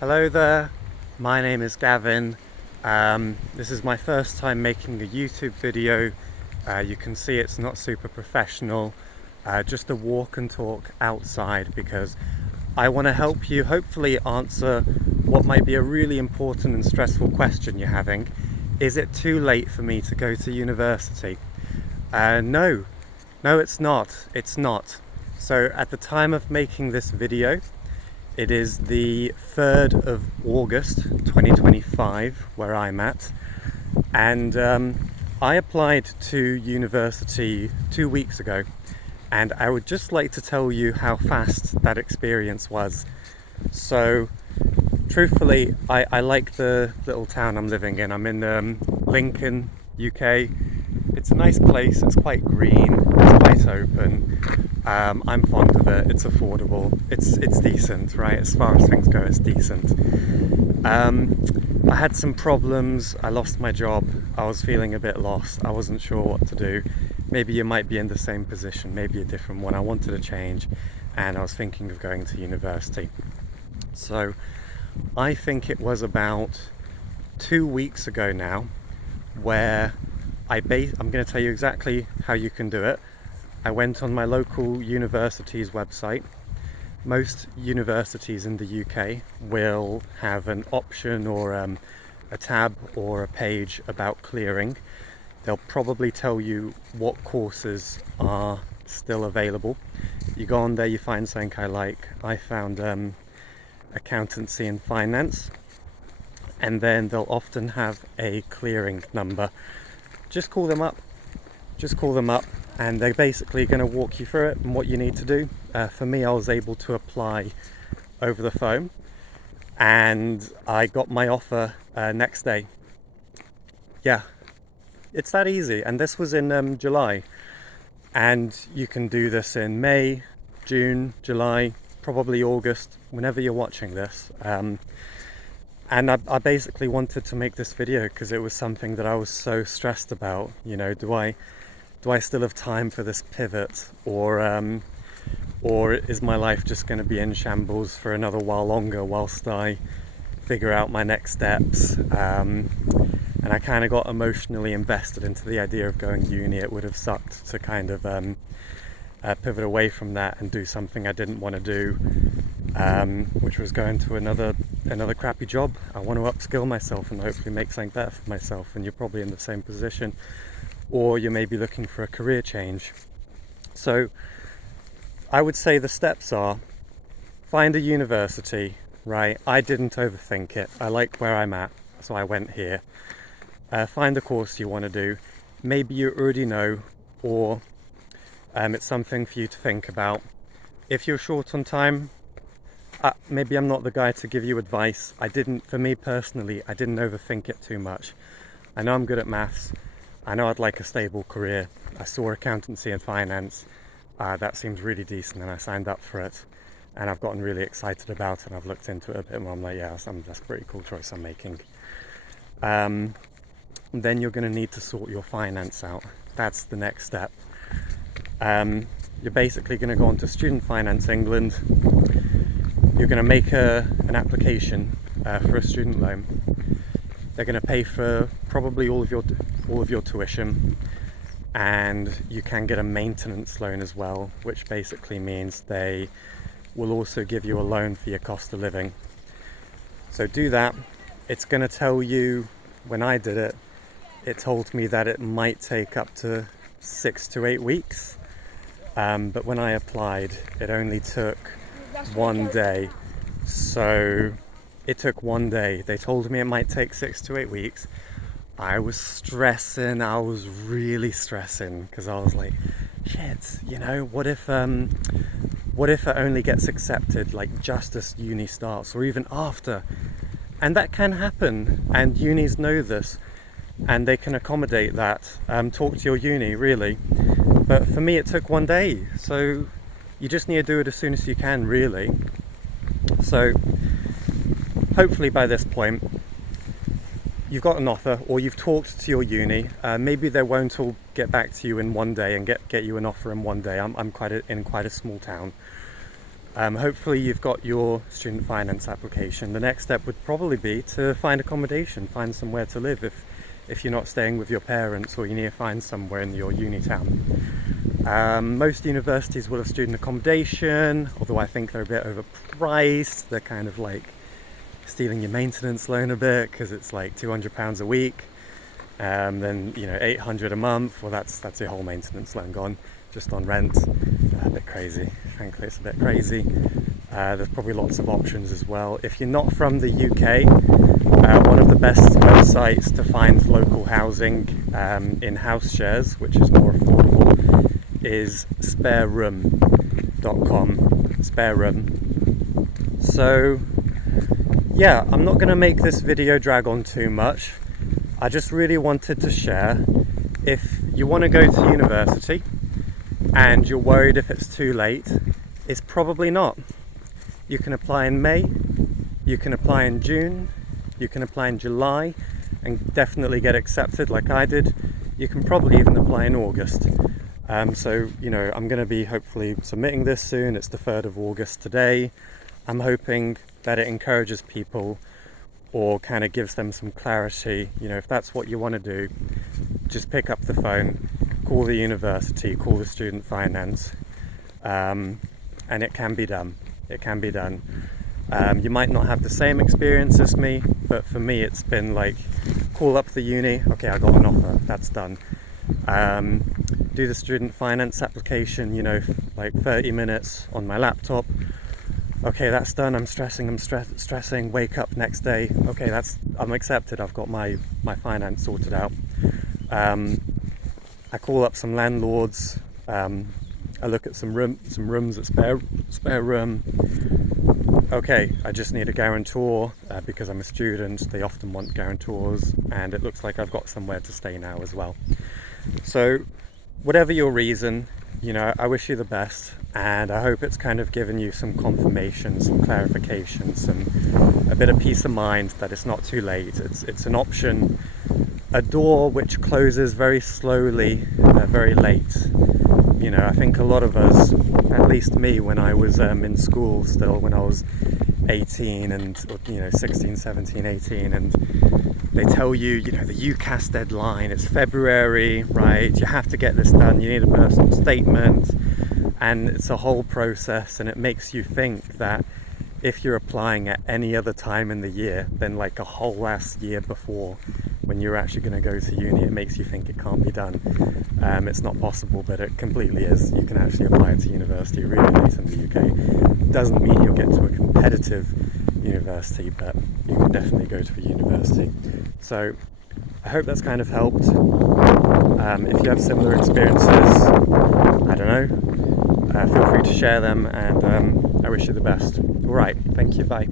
Hello there, my name is Gavin. This is my first time making a YouTube video. You can see it's not super professional, just a walk and talk outside because I want to help you hopefully answer what might be a really important and stressful question you're having. Is it too late for me to go to university? No, it's not. It's not. So at the time of making this video, it is the 3rd of August 2025 where I'm at, and I applied to university 2 weeks ago, and I would just like to tell you how fast that experience was. So truthfully, I like the little town I'm living in. I'm in Lincoln, UK. It's a nice place, it's quite green, it's quite open. I'm fond of it, it's affordable, it's decent, right? As far as things go, it's decent. I had some problems, I lost my job, I was feeling a bit lost, I wasn't sure what to do. Maybe you might be in the same position, maybe a different one. I wanted a change and I was thinking of going to university. So I think it was about 2 weeks ago now where I'm going to tell you exactly how you can do it. I went on my local university's website. Most universities in the UK will have an option or a tab or a page about clearing. They'll probably tell you what courses are still available. You go on there, you find something I like. I found accountancy and finance, and then they'll often have a clearing number. Just call them up, and they're basically going to walk you through it and what you need to do. For me, I was able to apply over the phone, and I got my offer next day. Yeah, it's that easy, and this was in July, and you can do this in May, June, July, probably August, whenever you're watching this. And I basically wanted to make this video because it was something that I was so stressed about. You know, do I still have time for this pivot, or is my life just going to be in shambles for another while longer whilst I figure out my next steps? And I kind of got emotionally invested into the idea of going uni. It would have sucked to kind of pivot away from that and do something I didn't want to do, which was going to another crappy job. I want to upskill myself and hopefully make something better for myself, and you're probably in the same position, or you may be looking for a career change. So I would say the steps are: find a university, right? I didn't overthink it. I like where I'm at, so I went here. Find the course you want to do. Maybe you already know, or it's something for you to think about. If you're short on time, maybe I'm not the guy to give you advice. For me personally, I didn't overthink it too much. I know I'm good at maths. I know I'd like a stable career. I saw accountancy and finance. That seems really decent, and I signed up for it. And I've gotten really excited about it, and I've looked into it a bit more. I'm like, yeah, that's a pretty cool choice I'm making. Then you're going to need to sort your finance out. That's the next step. You're basically going to go onto Student Finance England. You're going to make an application for a student loan. They're going to pay for probably all of your tuition, and you can get a maintenance loan as well, which basically means they will also give you a loan for your cost of living. So do that. It's going to tell you, when I did it, it told me that it might take up to 6 to 8 weeks. But when I applied, it only took one day. So it took one day. They told me it might take 6 to 8 weeks. I was stressing. I was really stressing because I was like, shit, you know, what if it only gets accepted like just as uni starts, or even after? And that can happen, and unis know this, and they can accommodate that. Talk to your uni, really. But for me, it took one day, so you just need to do it as soon as you can, really. So hopefully by this point, you've got an offer, or you've talked to your uni. Maybe they won't all get back to you in one day and get you an offer in one day. I'm in quite a small town. Hopefully you've got your student finance application. The next step would probably be to find accommodation, find somewhere to live if you're not staying with your parents, or you need to find somewhere in your uni town. Most universities will have student accommodation, although I think they're a bit overpriced. They're kind of like stealing your maintenance loan a bit, because it's like £200 a week, then £800 a month. Well, that's your whole maintenance loan gone just on rent. A bit crazy, frankly. It's a bit crazy. There's probably lots of options as well. If you're not from the UK, one of the best websites to find local housing in house shares, which is more affordable, is spareroom.com. Spare Room. So yeah, I'm not going to make this video drag on too much. I just really wanted to share, if you want to go to university and you're worried if it's too late, it's probably not. You can apply in May, you can apply in June, you can apply in July and definitely get accepted like I did. You can probably even apply in August. So I'm going to be hopefully submitting this soon. It's the 3rd of August today. I'm hoping that it encourages people, or kind of gives them some clarity. If that's what you want to do, just pick up the phone, call the university, call the student finance, and it can be done. It can be done. You might not have the same experience as me, but for me it's been like, call up the uni, okay, I got an offer, that's done. Do the student finance application, like 30 minutes on my laptop. Okay, that's done. I'm stressing, wake up next day. Okay, I'm accepted. I've got my finance sorted out. I call up some landlords. I look at some rooms at spare room. Okay, I just need a guarantor because I'm a student. They often want guarantors, and it looks like I've got somewhere to stay now as well. So whatever your reason, I wish you the best, and I hope it's kind of given you some confirmation, some clarification, a bit of peace of mind that it's not too late. It's an option, a door which closes very slowly, very late. I think a lot of us, at least me, when I was in school still, when I was 18 and 16, 17, 18, and they tell you, the UCAS deadline, it's February, right? You have to get this done, you need a personal statement, and it's a whole process, and it makes you think that if you're applying at any other time in the year than like a whole last year before, when you're actually going to go to uni, it makes you think it can't be done. It's not possible, but it completely is. You can actually apply to university really late in the UK. Doesn't mean you'll get to a competitive university, but you can definitely go to a university. So I hope that's kind of helped. If you have similar experiences, I don't know, feel free to share them, and I wish you the best. All right, thank you, bye.